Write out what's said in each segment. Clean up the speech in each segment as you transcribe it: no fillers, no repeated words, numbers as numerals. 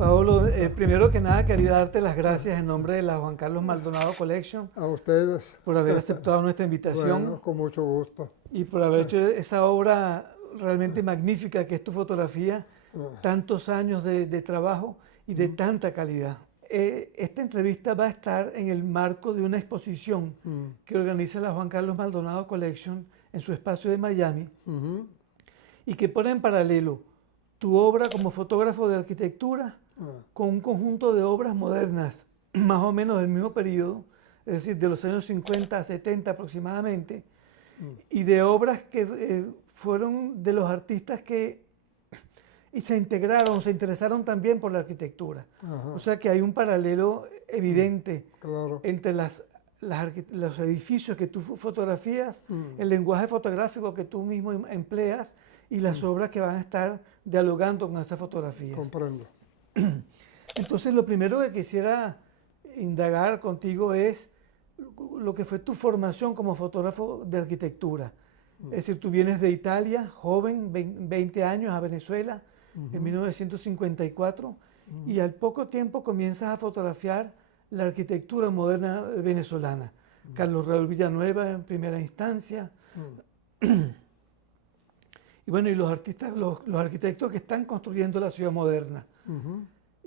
Paolo, primero que nada quería darte las gracias en nombre de la Juan Carlos Maldonado Collection A ustedes. por haber aceptado nuestra invitación Bueno, con mucho gusto. y por haber hecho esa obra realmente magnífica que es tu fotografía, tantos años de trabajo y de tanta calidad. Esta entrevista va a estar en el marco de una exposición que organiza la Juan Carlos Maldonado Collection en su espacio de Miami y que pone en paralelo tu obra como fotógrafo de arquitectura con un conjunto de obras modernas, más o menos del mismo periodo, es decir, de los años 50 a 70 aproximadamente, y de obras que fueron de los artistas que y se integraron, se interesaron también por la arquitectura. Ajá. O sea que hay un paralelo evidente Claro. entre los edificios que tú fotografías, el lenguaje fotográfico que tú mismo empleas y las obras que van a estar dialogando con esas fotografías. Comprendo. Entonces, lo primero que quisiera indagar contigo es lo que fue tu formación como fotógrafo de arquitectura. Es decir, tú vienes de Italia, joven, 20 años, a Venezuela, en 1954, y al poco tiempo comienzas a fotografiar la arquitectura moderna venezolana. Carlos Raúl Villanueva en primera instancia. Y bueno, y los artistas, los arquitectos que están construyendo la ciudad moderna.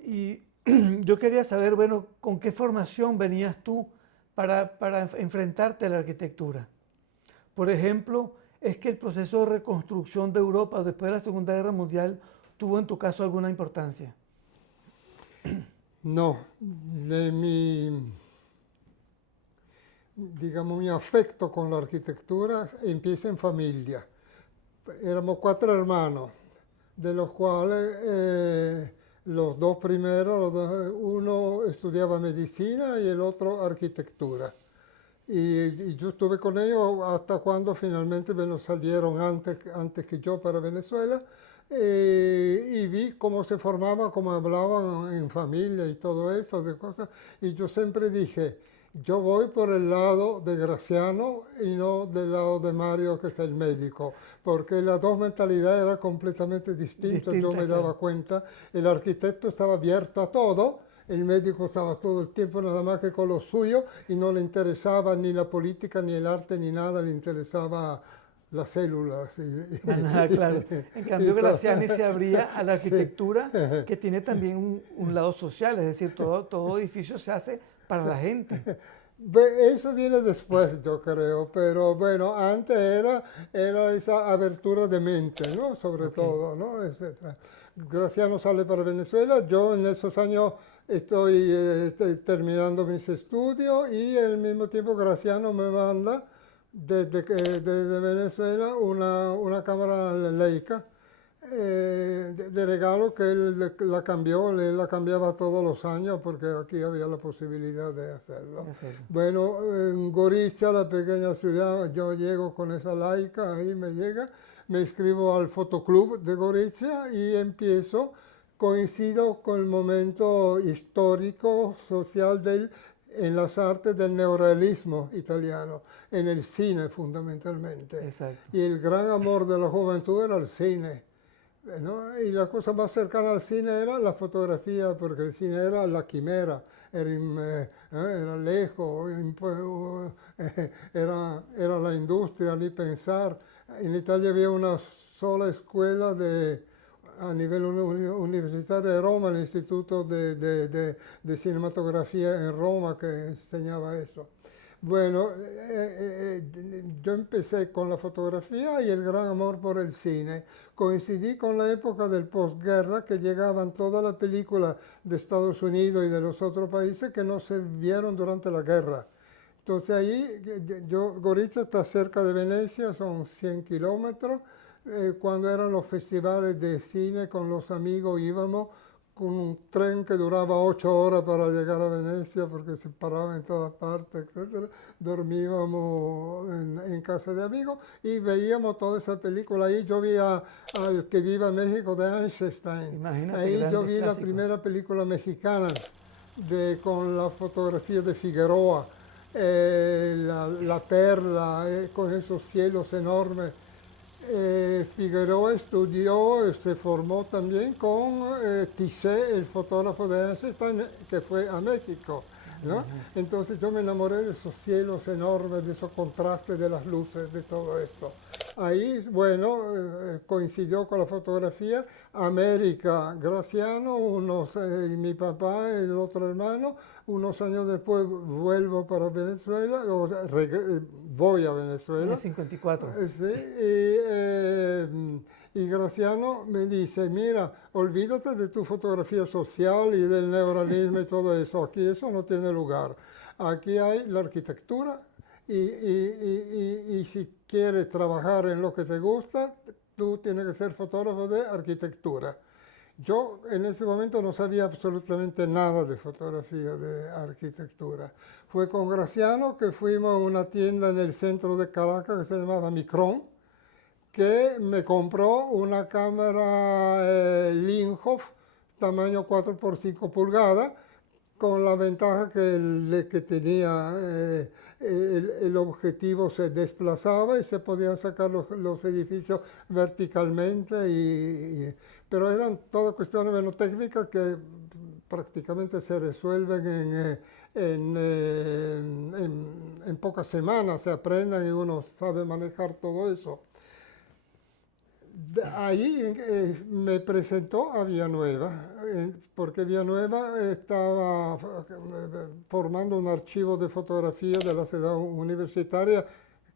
Y yo quería saber, bueno, ¿con qué formación venías tú para enfrentarte a la arquitectura? Por ejemplo, ¿es que el proceso de reconstrucción de Europa después de la Segunda Guerra Mundial tuvo en tu caso alguna importancia? No, digamos, mi afecto con la arquitectura empieza en familia. Éramos 4 hermanos, de los cuales los 2 primeros, uno estudiaba medicina y el otro arquitectura. Y yo estuve con ellos hasta cuando finalmente me los salieron antes que yo para Venezuela, y vi cómo se formaba, cómo hablaban en familia y todo eso de cosas. Y yo siempre dije, yo voy por el lado de Graciano y no del lado de Mario, que es el médico, porque las dos mentalidades eran completamente distintas. Yo me daba cuenta, el arquitecto estaba abierto a todo, el médico estaba todo el tiempo nada más que con lo suyo y no le interesaba ni la política, ni el arte, ni nada, le interesaba las células. Claro. En cambio, Graciani se abría a la arquitectura, que tiene también un lado social, es decir, todo edificio se hace para la gente. Eso viene después, yo creo, pero bueno, antes era esa abertura de mente, ¿no? Sobre todo, ¿no? Etcétera. Graciano sale para Venezuela, yo en esos años estoy terminando mis estudios y al mismo tiempo Graciano me manda desde Venezuela una cámara Leica de regalo, que él la cambió, él la cambiaba todos los años porque aquí había la posibilidad de hacerlo. Bueno, en Gorizia, la pequeña ciudad, yo llego con esa Leica, ahí me llega, me inscribo al fotoclub de Gorizia y coincido con el momento histórico, social en las artes del neorrealismo italiano, en el cine fundamentalmente. Exacto. Y el gran amor de la juventud era el cine, ¿no? Y la cosa más cercana al cine era la fotografía, porque el cine era la quimera, era lejos, era la industria, ni pensar. En Italia había una sola escuela a nivel universitario de Roma, el Instituto de Cinematografía en Roma, que enseñaba eso. Bueno, yo empecé con la fotografía y el gran amor por el cine. Coincidí con la época del posguerra, que llegaban todas las películas de Estados Unidos y de los otros países que no se vieron durante la guerra. Entonces ahí, Gorizia está cerca de Venecia, son 100 kilómetros. Cuando eran los festivales de cine con los amigos íbamos con un tren que duraba 8 horas para llegar a Venecia porque se paraba en todas partes, etc. Dormíamos en casa de amigos y veíamos toda esa película. Ahí yo vi al Que Viva México de Einstein. Imagínate, ahí yo vi clásicos. la primera película mexicana con la fotografía de Figueroa, la Perla, con esos cielos enormes. Figueroa estudió, se formó también con Tissé, el fotógrafo de Einstein, que fue a México, ¿no? Entonces yo me enamoré de esos cielos enormes, de esos contrastes, de las luces, de todo esto. Ahí, bueno, coincidió con la fotografía. América, Graciano, mi papá, el otro hermano. Unos años después vuelvo para Venezuela, voy a En Venezuela. el 54. Y Graciano me dice, mira, olvídate de tu fotografía social y del neuralismo y todo eso. Aquí eso no tiene lugar. Aquí hay la arquitectura y si quieres trabajar en lo que te gusta, tú tienes que ser fotógrafo de arquitectura. Yo en ese momento no sabía absolutamente nada de fotografía de arquitectura. Fue con Graciano que fuimos a una tienda en el centro de Caracas que se llamaba Micron, que me compró una cámara Linhof tamaño 4 por 5 pulgadas, con la ventaja que tenía el objetivo se desplazaba y se podían sacar los edificios verticalmente, pero eran todas cuestiones menotécnicas que prácticamente se resuelven en pocas semanas, se aprenden y uno sabe manejar todo eso. Ahí me presentó a Villanueva, porque Villanueva estaba formando un archivo de fotografía de la ciudad universitaria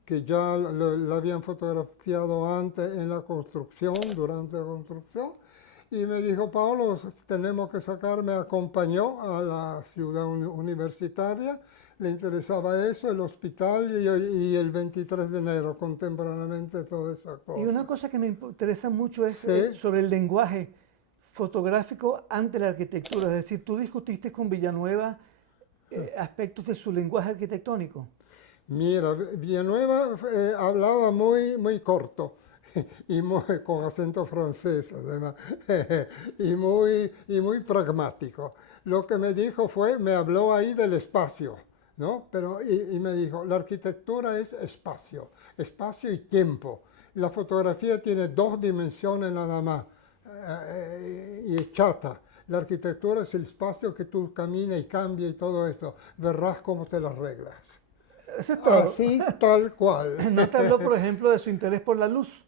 que ya la habían fotografiado antes en la construcción, durante la construcción, y me dijo, Pablo, tenemos que sacar, me acompañó a la ciudad universitaria, le interesaba eso, el hospital y el 23 de enero, contemporáneamente toda esa cosa. Y una cosa que me interesa mucho es Sí. sobre el lenguaje fotográfico ante la arquitectura. Es decir, tú discutiste con Villanueva aspectos de su lenguaje arquitectónico. Mira, Villanueva hablaba muy corto y con acento francés, además, y muy pragmático. Lo que me dijo fue, me habló ahí del espacio, ¿no? Pero, y me dijo, la arquitectura es espacio y tiempo. La fotografía tiene 2 dimensiones nada más, y es chata. La arquitectura es el espacio que tú caminas y cambias y todo esto. Verás cómo te lo arreglas. Eso es todo. Así, tal cual. ¿No te habló, por ejemplo, de su interés por la luz?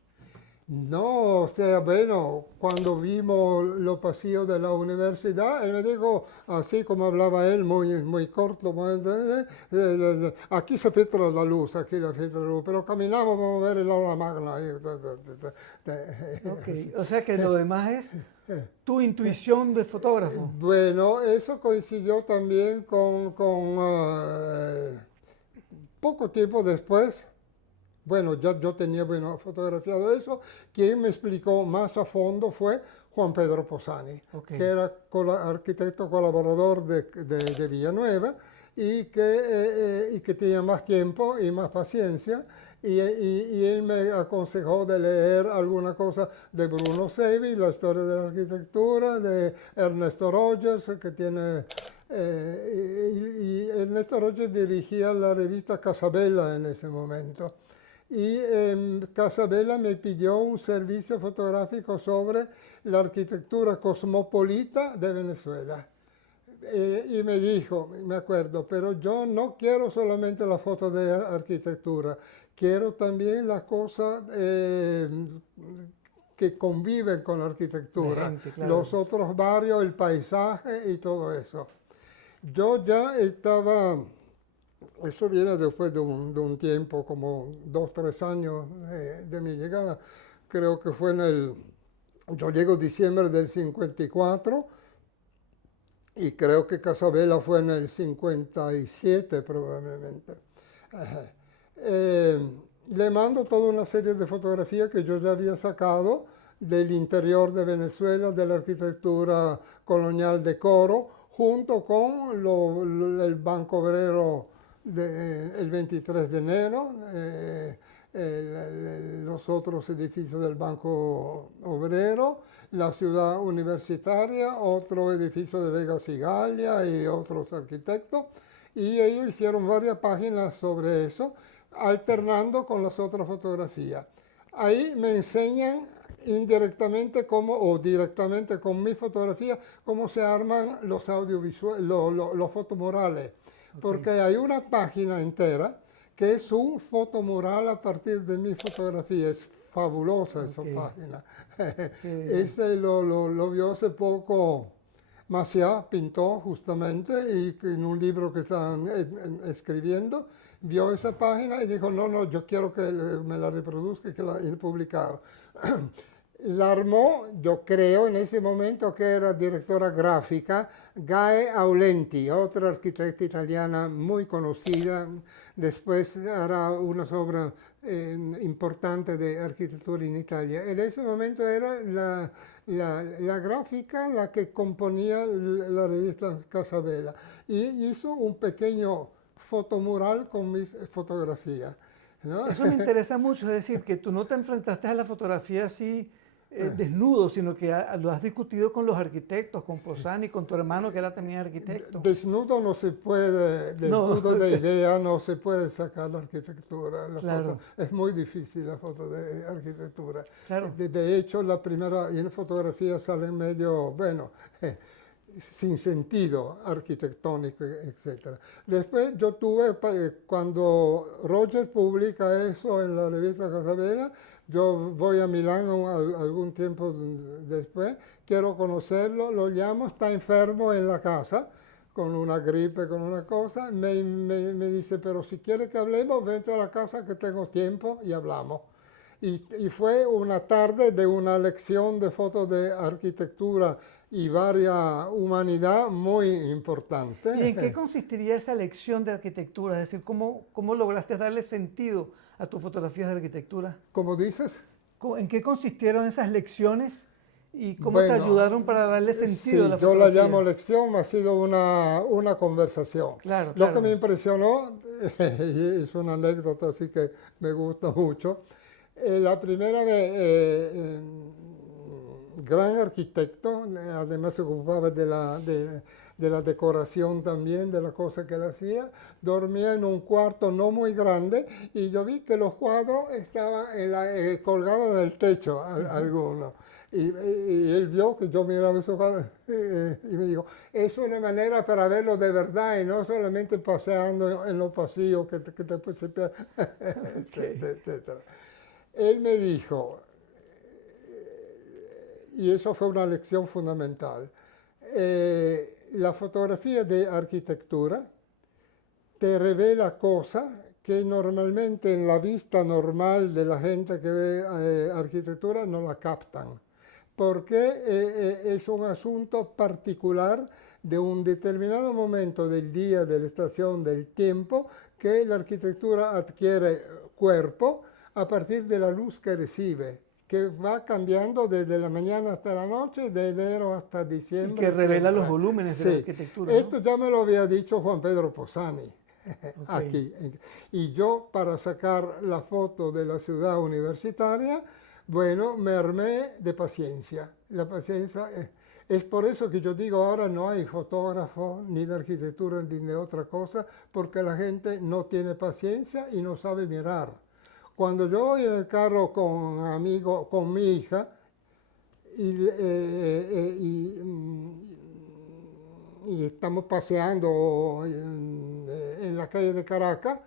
No, o sea, bueno, cuando vimos los pasillos de la universidad, él me dijo, así como hablaba él, muy corto, aquí se filtra la luz, aquí se filtra la luz, pero caminamos, vamos a ver el aula magna. Okay. O sea que lo demás es tu intuición de fotógrafo. Bueno, eso coincidió también con poco tiempo después. Bueno, ya yo tenía fotografiado eso. Quien me explicó más a fondo fue Juan Pedro Posani, que era arquitecto colaborador de Villanueva y que tenía más tiempo y más paciencia. Y él me aconsejó de leer alguna cosa de Bruno Sevi, la historia de la arquitectura, de Ernesto Rogers, que tiene... y Ernesto Rogers dirigía la revista Casabella en ese momento. Y Casabella me pidió un servicio fotográfico sobre la arquitectura cosmopolita de Venezuela. Y me dijo, me acuerdo, pero yo no quiero solamente la foto de arquitectura, quiero también las cosas que conviven con la arquitectura, gente, claro. los otros barrios, el paisaje y todo eso. Yo ya estaba... Eso viene después de un tiempo, como 2, 3 años de mi llegada. Creo que fue yo llego en diciembre del 54 y creo que Casabella fue en el 57 probablemente. Le mando toda una serie de fotografías que yo ya había sacado del interior de Venezuela, de la arquitectura colonial de Coro, junto con el Banco Obrero el 23 de enero, los otros edificios del Banco Obrero, la ciudad universitaria, otro edificio de Vega Sigalia y otros arquitectos, y ellos hicieron varias páginas sobre eso, alternando con las otras fotografías. ahí me enseñan indirectamente cómo, o directamente con mi fotografía, cómo se arman los audiovisuales, los fotomurales. Porque hay una página entera que es un fotomural a partir de mi fotografía. Es fabulosa esa página. Ese lo vio hace poco Maciá, pintó justamente, y en un libro que están escribiendo, vio esa página y dijo, no, yo quiero que me la reproduzca y que la haya publicado. La armó, yo creo, en ese momento que era directora gráfica, Gae Aulenti, otra arquitecta italiana muy conocida. Después hará unas obras importantes de arquitectura en Italia. En ese momento era la gráfica la que componía la revista Casabella. Y hizo un pequeño fotomural con mis fotografías, ¿no? Eso me interesa mucho, es decir, que tú no te enfrentaste a la fotografía así desnudo, sino que lo has discutido con los arquitectos, con Posani, con tu hermano que era también arquitecto. Desnudo no se puede, desnudo de idea no se puede sacar la arquitectura. Claro. Es muy difícil la foto de arquitectura. Claro. De hecho, la primera en fotografía sale medio, bueno, sin sentido arquitectónico, etc. Después yo tuve, cuando Roger publica eso en la revista Casabella, yo voy a Milán algún tiempo después, quiero conocerlo, lo llamo, está enfermo en la casa, con una gripe, con una cosa, me dice, pero si quiere que hablemos, vente a la casa que tengo tiempo y hablamos. Y fue una tarde de una lección de fotos de arquitectura y varias humanidad muy importante. ¿Y en qué consistiría esa lección de arquitectura? Es decir, ¿cómo lograste darle sentido a tus fotografías de arquitectura? ¿Cómo dices? ¿En qué consistieron esas lecciones y cómo te ayudaron para darle sentido a la yo fotografía? la llamo lección, ha sido una conversación. Claro, Lo que me impresionó, y es una anécdota así que me gusta mucho, la primera vez, gran arquitecto, además se ocupaba de la decoración también, de la cosa que él hacía, dormía en un cuarto no muy grande y yo vi que los cuadros estaban colgados del techo, algunos. Y él vio que yo miraba esos cuadros y me dijo, es una manera para verlo de verdad y no solamente paseando en los pasillos que después se pierde, etc. Él me dijo, y eso fue una lección fundamental, la fotografía de arquitectura te revela cosas que normalmente en la vista normal de la gente que ve arquitectura no la captan, porque es un asunto particular de un determinado momento del día, de la estación, del tiempo, que la arquitectura adquiere cuerpo a partir de la luz que recibe, que va cambiando desde la mañana hasta la noche, de enero hasta diciembre. Y que revela los volúmenes de la arquitectura, ¿no? Esto ya me lo había dicho Juan Pedro Posani, aquí. Y yo, para sacar la foto de la ciudad universitaria, bueno, me armé de paciencia. La paciencia es por eso que yo digo, ahora no hay fotógrafo ni de arquitectura ni de otra cosa, porque la gente no tiene paciencia y no sabe mirar. Cuando yo voy en el carro con amigos, con mi hija, y estamos paseando en la calle de Caracas,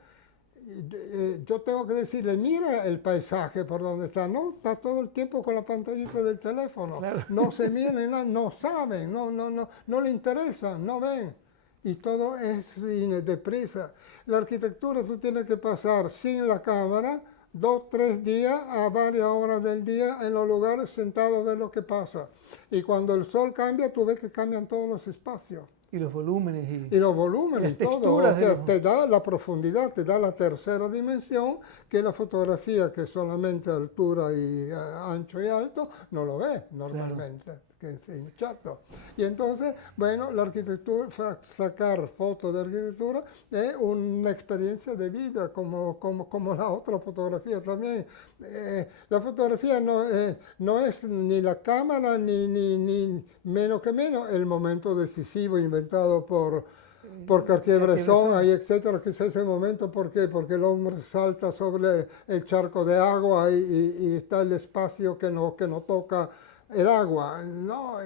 yo tengo que decirle, mira el paisaje por donde está. No, está todo el tiempo con la pantallita del teléfono. Claro. No se miren, no saben, no le interesa, no ven. Y todo es deprisa. La arquitectura tú tienes que pasar sin la cámara 2, 3 días a varias horas del día en los lugares sentados a ver lo que pasa. Y cuando el sol cambia, tú ves que cambian todos los espacios. Y los volúmenes. Y los volúmenes, las todo. O sea, texturas. te da la profundidad, te da la tercera dimensión, que la fotografía, que solamente altura y ancho y alto, no lo ve normalmente. Claro. Que es chato. Y entonces, bueno, la arquitectura, sacar fotos de arquitectura es una experiencia de vida, como la otra fotografía también. La fotografía no es ni la cámara, ni menos que menos el momento decisivo inventado por por Cartier-Bresson, Cartier-Bresson. ahí, etcétera, que es ese momento. ¿Por qué? Porque el hombre salta sobre el charco de agua y está el espacio que no toca el agua. No,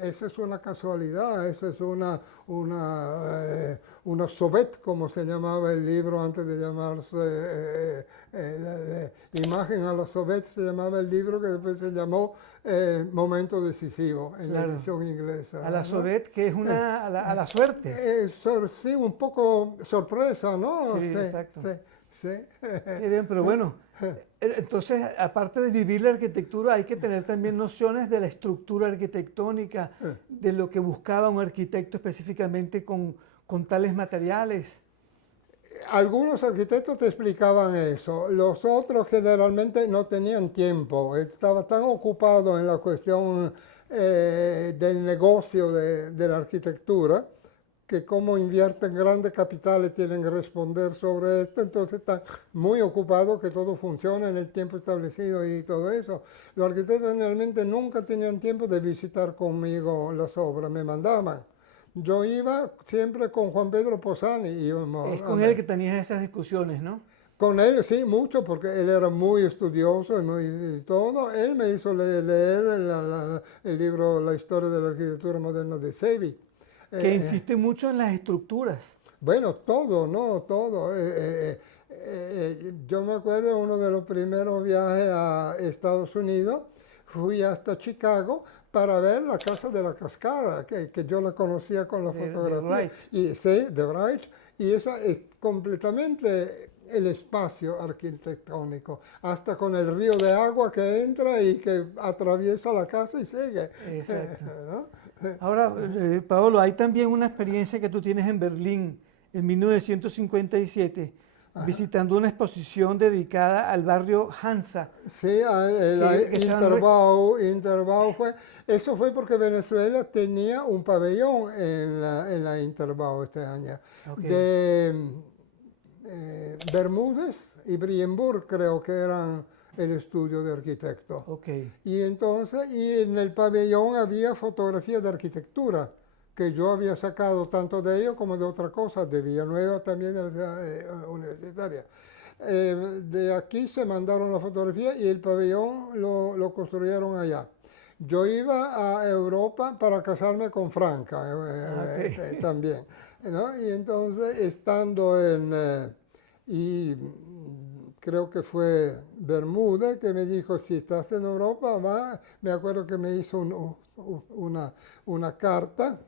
esa es una casualidad, esa es una sovet, como se llamaba el libro antes de llamarse Imagen a la sovet, se llamaba el libro que después se llamó Momento Decisivo en la edición inglesa. A la sovet, que es a la suerte. Sí, un poco sorpresa, ¿no? Sí, exacto. Sí. Qué bien, pero bueno, entonces, aparte de vivir la arquitectura, hay que tener también nociones de la estructura arquitectónica, de lo que buscaba un arquitecto específicamente con tales materiales. Algunos arquitectos te explicaban eso, los otros generalmente no tenían tiempo, estaban tan ocupados en la cuestión del negocio de la arquitectura, que como invierten grandes capitales tienen que responder sobre esto, entonces están muy ocupados que todo funcione en el tiempo establecido y todo eso. Los arquitectos generalmente nunca tenían tiempo de visitar conmigo las obras, me mandaban. Yo iba siempre con Juan Pedro Posani. Es con él que tenías esas discusiones, ¿no? Con él sí, mucho, porque él era muy estudioso y todo. Él me hizo leer el libro La historia de la arquitectura moderna de Sevi. Que insiste mucho en las estructuras. Bueno, todo, ¿no? Todo. Yo me acuerdo uno de los primeros viajes a Estados Unidos, fui hasta Chicago para ver la Casa de la Cascada, que yo la conocía con la fotografía. Y, sí, de Wright. Y esa es completamente el espacio arquitectónico, hasta con el río de agua que entra y que atraviesa la casa y sigue. Exacto. ¿No? Ahora, Paolo, hay también una experiencia que tú tienes en Berlín en 1957, visitando una exposición dedicada al barrio Hansa. Sí, Interbau fue. Eso fue porque Venezuela tenía un pabellón en la Interbau este año. Okay. De Bermúdez y Brienburg creo que eran el estudio de arquitecto. Okay. Y entonces, en el pabellón había fotografías de arquitectura que yo había sacado tanto de ellos como de otra cosa, de Villanueva también, de la universitaria. De aquí se mandaron las fotografías y el pabellón lo construyeron allá. Yo iba a Europa para casarme con Franca también, ¿no? Y entonces, estando y creo que fue Bermuda que me dijo, si estás en Europa, va. Me acuerdo que me hizo una carta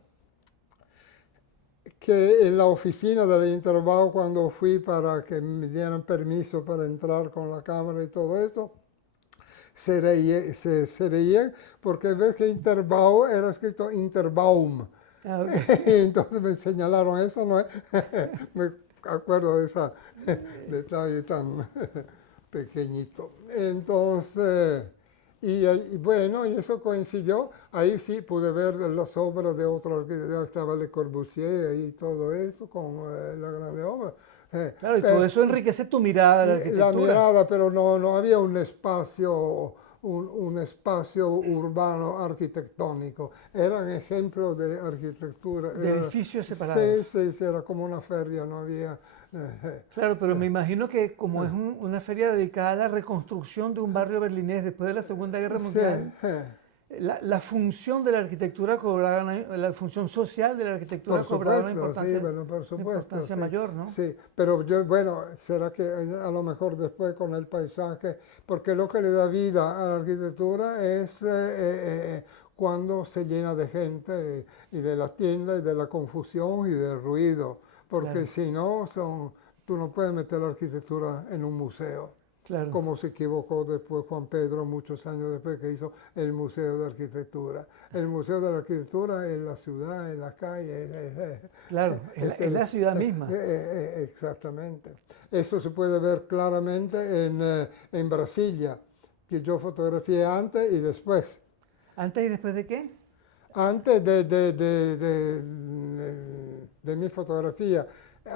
que en la oficina de la Interbau, cuando fui para que me dieran permiso para entrar con la cámara y todo esto, se reían porque ves que Interbau era escrito Interbaum. Entonces me señalaron eso, ¿no? Me acuerdo de ese detalle tan pequeñito. Entonces, y bueno, y eso coincidió. Ahí sí pude ver las obras de otros arquitectos, estaba Le Corbusier y todo eso con la grande obra. Claro, y todo eso enriquece tu mirada de la arquitectura. La mirada, pero no había un espacio urbano arquitectónico. Eran ejemplos de arquitectura. De edificios separados. Sí, era como una feria, no había... Claro, pero me imagino que como es una feria dedicada a la reconstrucción de un barrio berlinés después de la Segunda Guerra Mundial, la función de la arquitectura cobraba, la función social de la arquitectura cobraba una importancia mayor, ¿no? Sí, pero bueno, será que a lo mejor después con el paisaje, porque lo que le da vida a la arquitectura es cuando se llena de gente y de la tienda y de la confusión y del ruido, porque si no, tú no puedes meter la arquitectura en un museo. Claro. Como se equivocó después Juan Pedro, muchos años después, que hizo el Museo de Arquitectura. El Museo de la Arquitectura es la ciudad, en la calle. Claro, es la ciudad misma. Exactamente. Eso se puede ver claramente en Brasilia, que yo fotografié antes y después. ¿Antes y después de qué? Antes de mi fotografía.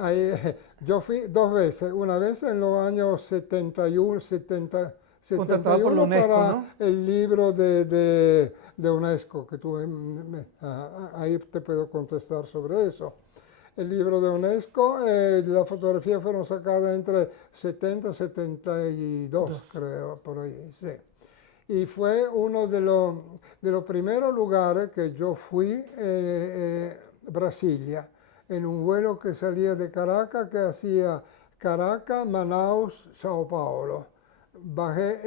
Ahí, yo fui 2 veces, una vez en los años 71 por la UNESCO, para ¿no? el libro de UNESCO, que tú ahí te puedo contestar sobre eso. el libro de UNESCO. Las fotografías fueron sacadas entre 70 y 72, creo, por ahí, sí. Y fue uno de los primeros lugares que yo fui, Brasilia, en un vuelo que salía de Caracas, que hacía Caracas, Manaus, Sao Paulo. Bajé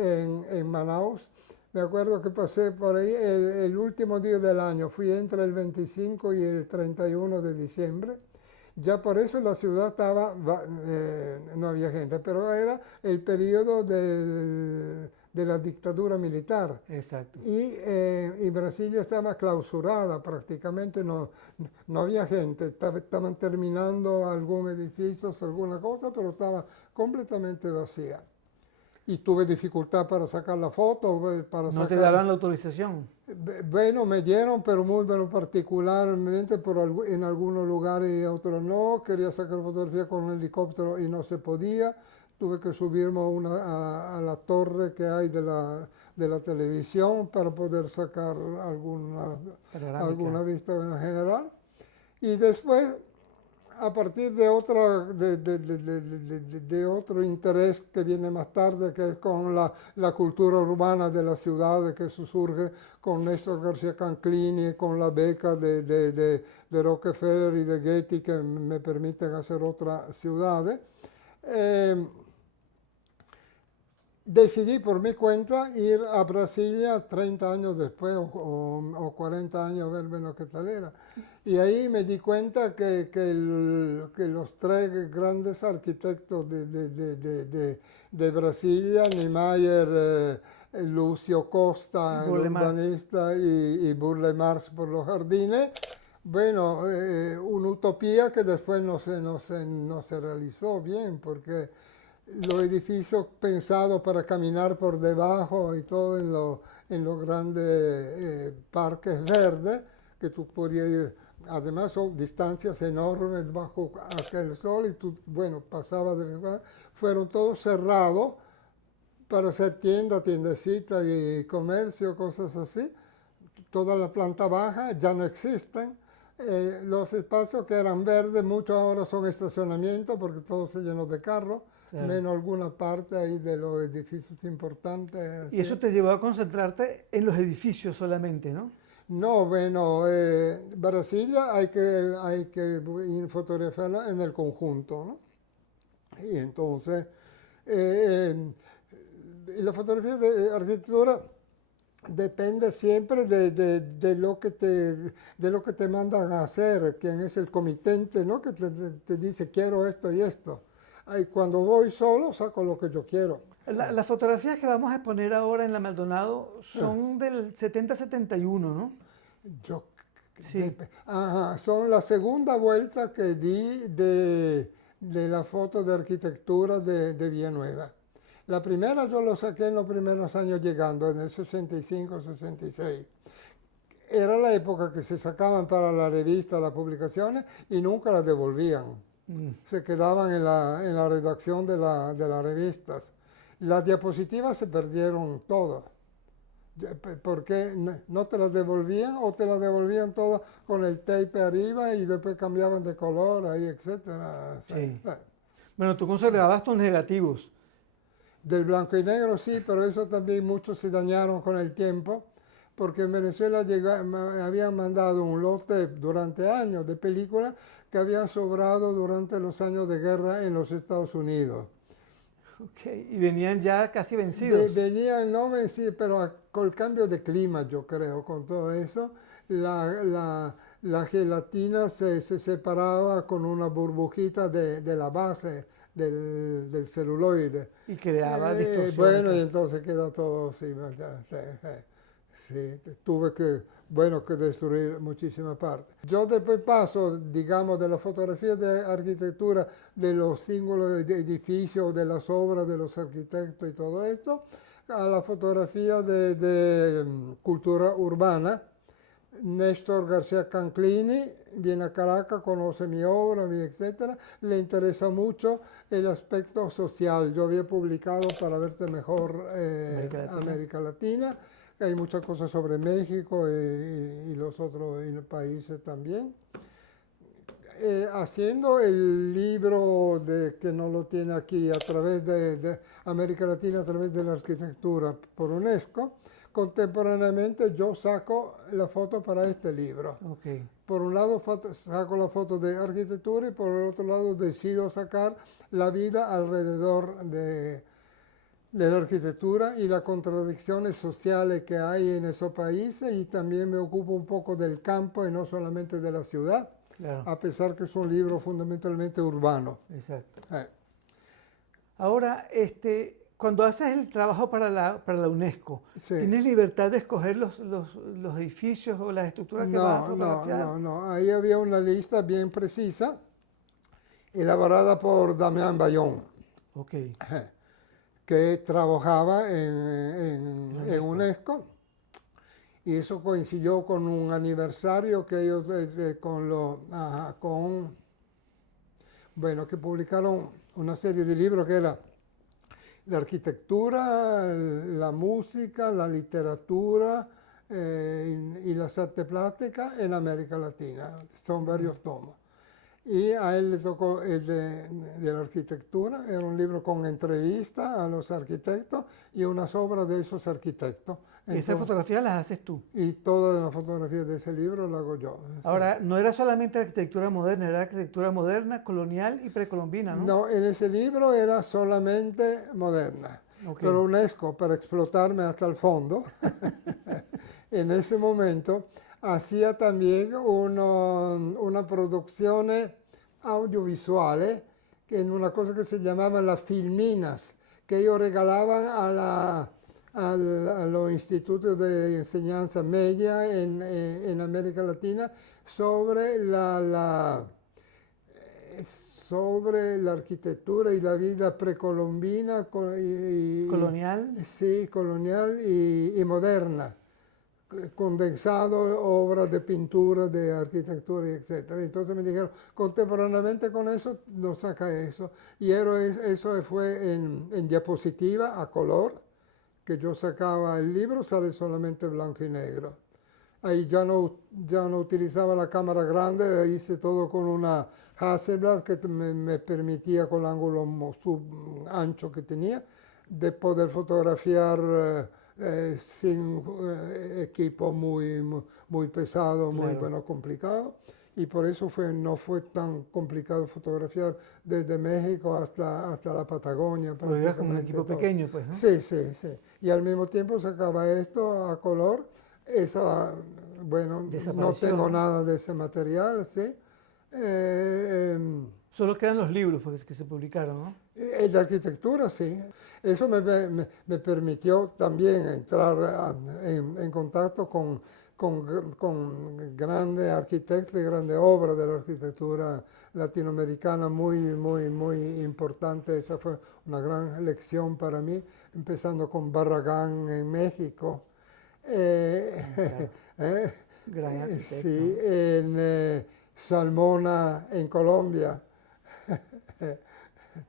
en Manaus. Me acuerdo que pasé por ahí el último día del año. Fui entre el 25 y el 31 de diciembre. Ya por eso la ciudad estaba, no había gente, pero era el periodo de la dictadura militar. Exacto. Y Brasilia estaba clausurada, prácticamente no había gente. Estaban terminando algún edificio, alguna cosa, pero estaba completamente vacía. Y tuve dificultad para sacar la foto. ¿No te daban la autorización? Bueno, me dieron, pero muy bueno, particularmente en algunos lugares y otros no. Quería sacar fotografía con un helicóptero y no se podía. Tuve que subirme a la torre que hay de la televisión para poder sacar alguna vista en general. Y después, a partir de otro interés que viene más tarde, que es con la cultura urbana de las ciudades, que eso surge con Néstor García Canclini, con la beca de Rockefeller y de Getty, que me permiten hacer otras ciudades. Decidí por mi cuenta ir a Brasilia 30 años después o 40 años a ver menos qué tal era. Y ahí me di cuenta que los tres grandes arquitectos de Brasilia, Niemeyer, Lucio Costa, el urbanista, y Burle Marx por los jardines, bueno, una utopía que después no se realizó bien, porque los edificios pensados para caminar por debajo y todo en los grandes parques verdes, que tú podías ir, además son distancias enormes bajo aquel sol y tú, bueno, pasabas de lugar, fueron todos cerrados para hacer tiendecitas y comercio, cosas así. Toda la planta baja ya no existen. Los espacios que eran verdes, muchos ahora son estacionamientos porque todo se llenó de carros. Claro. Menos alguna parte ahí de los edificios importantes. Y eso te llevó a concentrarte en los edificios solamente, ¿no? No, bueno, Brasilia hay que fotografiarla en el conjunto, ¿no? Y entonces, la fotografía de arquitectura depende siempre de lo que te mandan a hacer, quién es el comitente, ¿no? Que te dice quiero esto y esto. Y cuando voy solo, saco lo que yo quiero. Las fotografías que vamos a exponer ahora en la Maldonado son del 70-71, ¿no? Sí. Son la segunda vuelta que di de la foto de arquitectura de Villanueva. La primera yo lo saqué en los primeros años llegando, en el 65-66. Era la época que se sacaban para la revista, las publicaciones, y nunca las devolvían. Se quedaban en la redacción de las revistas. Las diapositivas se perdieron todas, porque no te las devolvían o te las devolvían todas con el tape arriba y después cambiaban de color, ahí, etcétera. Sí. Bueno, tú conservabas tus negativos. Del blanco y negro sí, pero eso también muchos se dañaron con el tiempo, porque en Venezuela habían mandado un lote durante años de películas que habían sobrado durante los años de guerra en los Estados Unidos. Ok, y venían ya casi vencidos. Venían no vencidos, pero con el cambio de clima, yo creo, con todo eso, la gelatina se separaba con una burbujita de la base del celuloide. Y creaba distorsión. Bueno, y entonces queda todo así. Sí, tuve que destruir muchísimas partes. Yo después paso, digamos, de la fotografía de arquitectura, de los símbolos de edificios, de las obras de los arquitectos y todo esto, a la fotografía de cultura urbana. Néstor García Canclini viene a Caracas, conoce mi obra, etcétera, le interesa mucho el aspecto social. Yo había publicado Para Verte Mejor América Latina. Hay muchas cosas sobre México y los otros países también. haciendo el libro que no lo tiene aquí a través de América Latina, a través de la arquitectura por UNESCO, contemporáneamente yo saco la foto para este libro. Ok. Por un lado saco la foto de arquitectura y por el otro lado decido sacar la vida alrededor de la arquitectura y las contradicciones sociales que hay en esos países, y también me ocupo un poco del campo y no solamente de la ciudad, Claro. a pesar que es un libro fundamentalmente urbano. Exacto. Eh, Ahora, cuando haces el trabajo para la UNESCO, sí. ¿tienes libertad de escoger los edificios o las estructuras que vas a fotografiar? No. Ahí había una lista bien precisa, elaborada por Damián Bayón, Ok. que trabajaba en UNESCO, y eso coincidió con un aniversario que ellos, que publicaron una serie de libros que era la arquitectura, la música, la literatura y las artes plásticas en América Latina. Son varios tomos. Y a él le tocó el de la arquitectura, era un libro con entrevistas a los arquitectos y unas obras de esos arquitectos. Y esas fotografías las haces tú. Y todas las fotografías de ese libro las hago yo. Ahora, no era solamente arquitectura moderna, era arquitectura moderna, colonial y precolombina, ¿no? No, en ese libro era solamente moderna. Ok. Pero UNESCO, para explotarme hasta el fondo, en ese momento hacía también una producción audiovisual en una cosa que se llamaban las filminas, que ellos regalaban a los institutos de enseñanza media en América Latina sobre sobre la arquitectura y la vida precolombina colonial. Sí, colonial y moderna, condensado obras de pintura, de arquitectura, etc. Entonces me dijeron, contemporáneamente con eso, no saca eso. Y eso fue en diapositiva a color, que yo sacaba el libro, sale solamente blanco y negro. Ahí ya no utilizaba la cámara grande, hice todo con una Hasselblad que me permitía, con el ángulo ancho que tenía, de poder fotografiar sin equipo muy pesado, muy Claro. complicado. Y por eso no fue tan complicado fotografiar desde México hasta la Patagonia. Pero ibas con un prácticamente equipo todo. pequeño, pues, ¿no? Sí. Y al mismo tiempo sacaba esto a color. No Desapareció, tengo ¿no? nada de ese material, sí. Solo quedan los libros pues, que se publicaron, ¿no? El de arquitectura, sí. Eso me permitió también entrar en contacto con grandes arquitectos y grandes obras de la arquitectura latinoamericana muy importante. Esa fue una gran lección para mí, empezando con Barragán en México. Claro. Gran arquitecto. Sí, en Salmona en Colombia.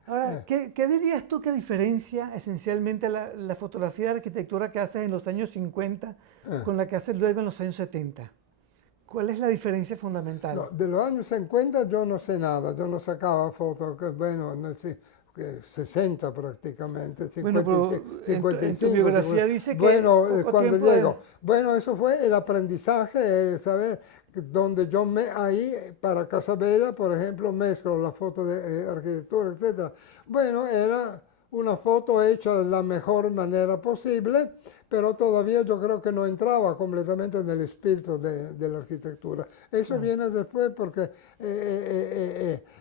Ahora, ¿qué dirías tú que diferencia esencialmente la fotografía de arquitectura que haces en los años 50 con la que haces luego en los años 70? ¿Cuál es la diferencia fundamental? No, de los años 50 yo no sé nada, yo no sacaba fotos, que 60 prácticamente, 50, Bueno, pero 55. en tu biografía dice que Bueno, poco cuando tiempo llego. Bueno, eso fue el aprendizaje, ¿sabes? Donde ahí para Casabella, por ejemplo, mezclo la foto de arquitectura, etc. Bueno, era una foto hecha de la mejor manera posible, pero todavía yo creo que no entraba completamente en el espíritu de la arquitectura. Eso viene después porque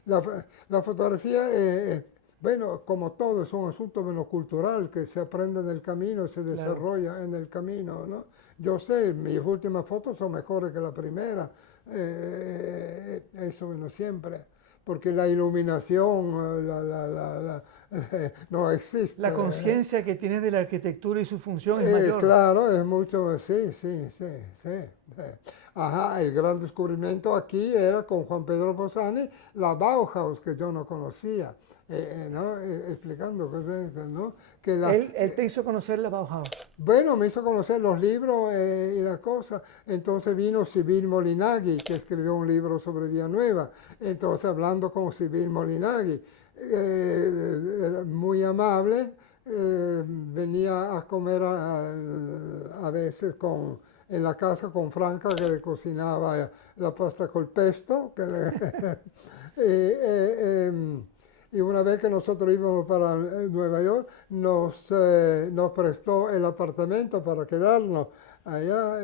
la fotografía, como todo, es un asunto cultural que se aprende en el camino, se desarrolla en el camino, ¿no? Yo sé, mis últimas fotos son mejores que la primera, eso siempre, porque la iluminación no existe. La conciencia que tienes de la arquitectura y su función es mayor. Claro, es mucho, sí. Ajá, el gran descubrimiento aquí era con Juan Pedro Bossani, la Bauhaus, que yo no conocía. ¿no? Explicando cosas, ¿no? Que Él te hizo conocer la Bauhaus. bueno, me hizo conocer los libros y las cosas. Entonces vino Sibyl Molinaghi, que escribió un libro sobre Villanueva. Entonces, hablando con Sibyl Molinaghi, era muy amable, venía a comer a veces en la casa con Franca, que le cocinaba la pasta col pesto. Y una vez que nosotros íbamos para Nueva York, nos prestó el apartamento para quedarnos allá.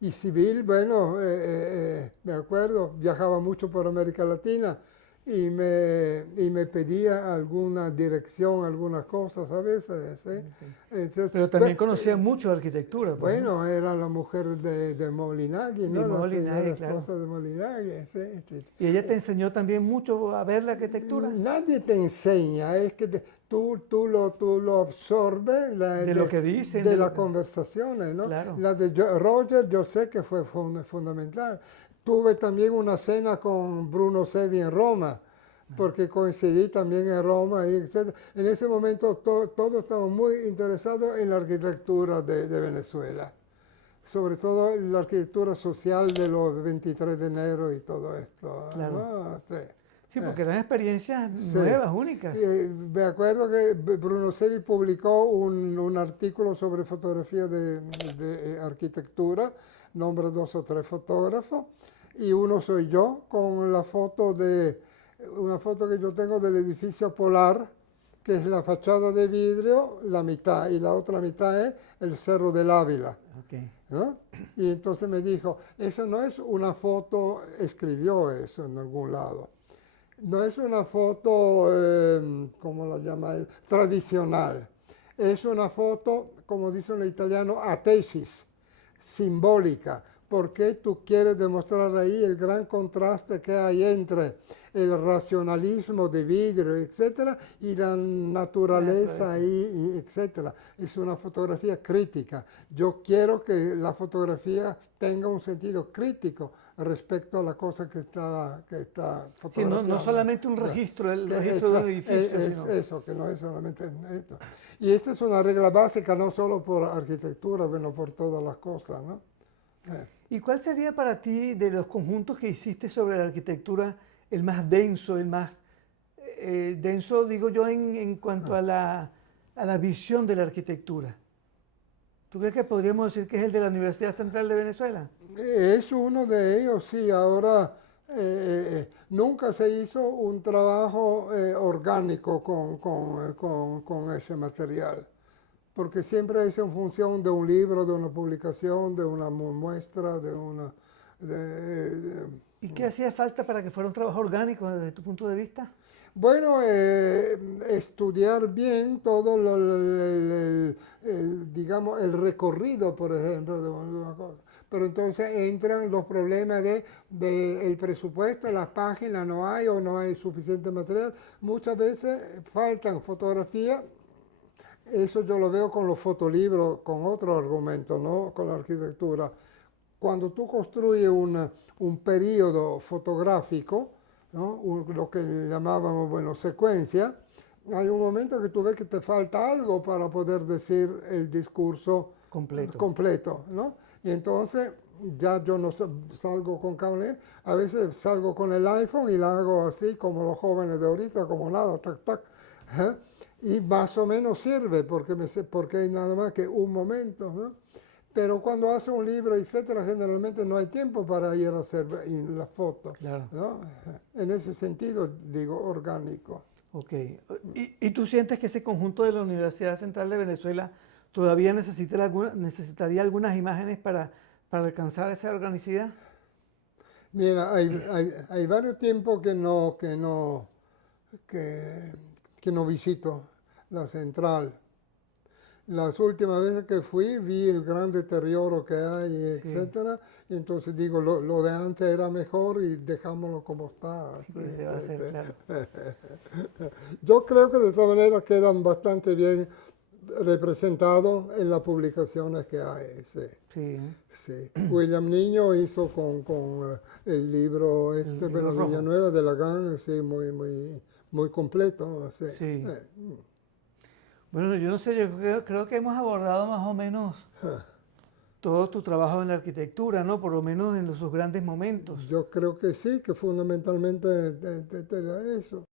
Y Sibyl, bueno, me acuerdo, viajaba mucho por América Latina y me pedía alguna dirección, algunas cosas a veces. Entonces, Pero también conocía mucho de arquitectura. Pues, ¿no? bueno, era la mujer de Molinaghi, ¿no? De La Molinaghi, primera claro. esposa de Molinaghi. Sí. Y ella te enseñó también mucho a ver la arquitectura. Nadie te enseña, es que tú lo absorbes De lo que dicen. de de lo las que- conversaciones, ¿no? Claro. La de Roger yo sé que fue fundamental. Tuve también una cena con Bruno Sevi en Roma, porque coincidí también en Roma, y etc. En ese momento todos estábamos muy interesados en la arquitectura de Venezuela, sobre todo la arquitectura social de los 23 de enero y todo esto. Claro. ¿No? Sí. Sí, porque eran experiencias Sí. nuevas, únicas. Me acuerdo que Bruno Sevi publicó un artículo sobre fotografía de arquitectura, nombra 2 o 3 fotógrafos, y uno soy yo con una foto que yo tengo del edificio Polar, que es la fachada de vidrio, la mitad, y la otra mitad es el Cerro del Ávila. Okay. ¿No? Y entonces me dijo, eso no es una foto, escribió eso en algún lado. No es una foto, ¿cómo la llama él? Tradicional. Es una foto, como dice en italiano, a tesis, simbólica, porque tú quieres demostrar ahí el gran contraste que hay entre el racionalismo de vidrio, etcétera, y la naturaleza ahí, etcétera. Es una fotografía crítica. Yo quiero que la fotografía tenga un sentido crítico respecto a la cosa que está Sí, no fotografiando. solamente un registro, el registro de un edificio. Es sino... eso, que no es solamente esto. Y esta es una regla básica no solo por arquitectura, sino por todas las cosas, ¿no? ¿Y cuál sería para ti, de los conjuntos que hiciste sobre la arquitectura, el más denso, el más denso, digo yo, en cuanto a la visión de la arquitectura? ¿Tú crees que podríamos decir que es el de la Universidad Central de Venezuela? Es uno de ellos, sí. Ahora, nunca se hizo un trabajo orgánico con ese material, porque siempre es en función de un libro, de una publicación, de una muestra, de una... ¿Y qué hacía falta para que fuera un trabajo orgánico desde tu punto de vista? Bueno, estudiar bien todo digamos, el recorrido, por ejemplo, de una cosa. Pero entonces entran los problemas de el presupuesto, las páginas no hay o no hay suficiente material. Muchas veces faltan fotografías. Eso yo lo veo con los fotolibros, con otro argumento, ¿no? Con la arquitectura. Cuando tú construyes un periodo fotográfico, ¿no? Lo que llamábamos, bueno, secuencia, hay un momento que tú ves que te falta algo para poder decir el discurso completo, ¿no? Y entonces ya yo no salgo con cable, a veces salgo con el iPhone y la hago así como los jóvenes de ahorita, como nada, tac, tac, ¿eh? Y más o menos sirve porque hay nada más que un momento, ¿no? Pero cuando hace un libro, etcétera, generalmente no hay tiempo para ir a hacer las fotos, Claro. ¿no? En ese sentido, digo, orgánico. Ok. ¿Y tú sientes que ese conjunto de la Universidad Central de Venezuela todavía necesitaría algunas imágenes para alcanzar esa organicidad? Mira, hay varios tiempos que no visito la central. Las últimas veces que fui vi el gran deterioro que hay, etcétera, y entonces digo, lo de antes era mejor y dejámoslo como está. Sí, se va a hacer, claro. Yo creo que de esta manera quedan bastante bien representados en las publicaciones que hay. Sí. Sí. Sí. William Niño hizo con el libro libro Villanueva de Lagan, sí, muy muy completo. Sí. Sí. Bueno, yo no sé, yo creo que hemos abordado más o menos todo tu trabajo en la arquitectura, ¿no? Por lo menos en sus grandes momentos. Yo creo que sí, que fundamentalmente era eso.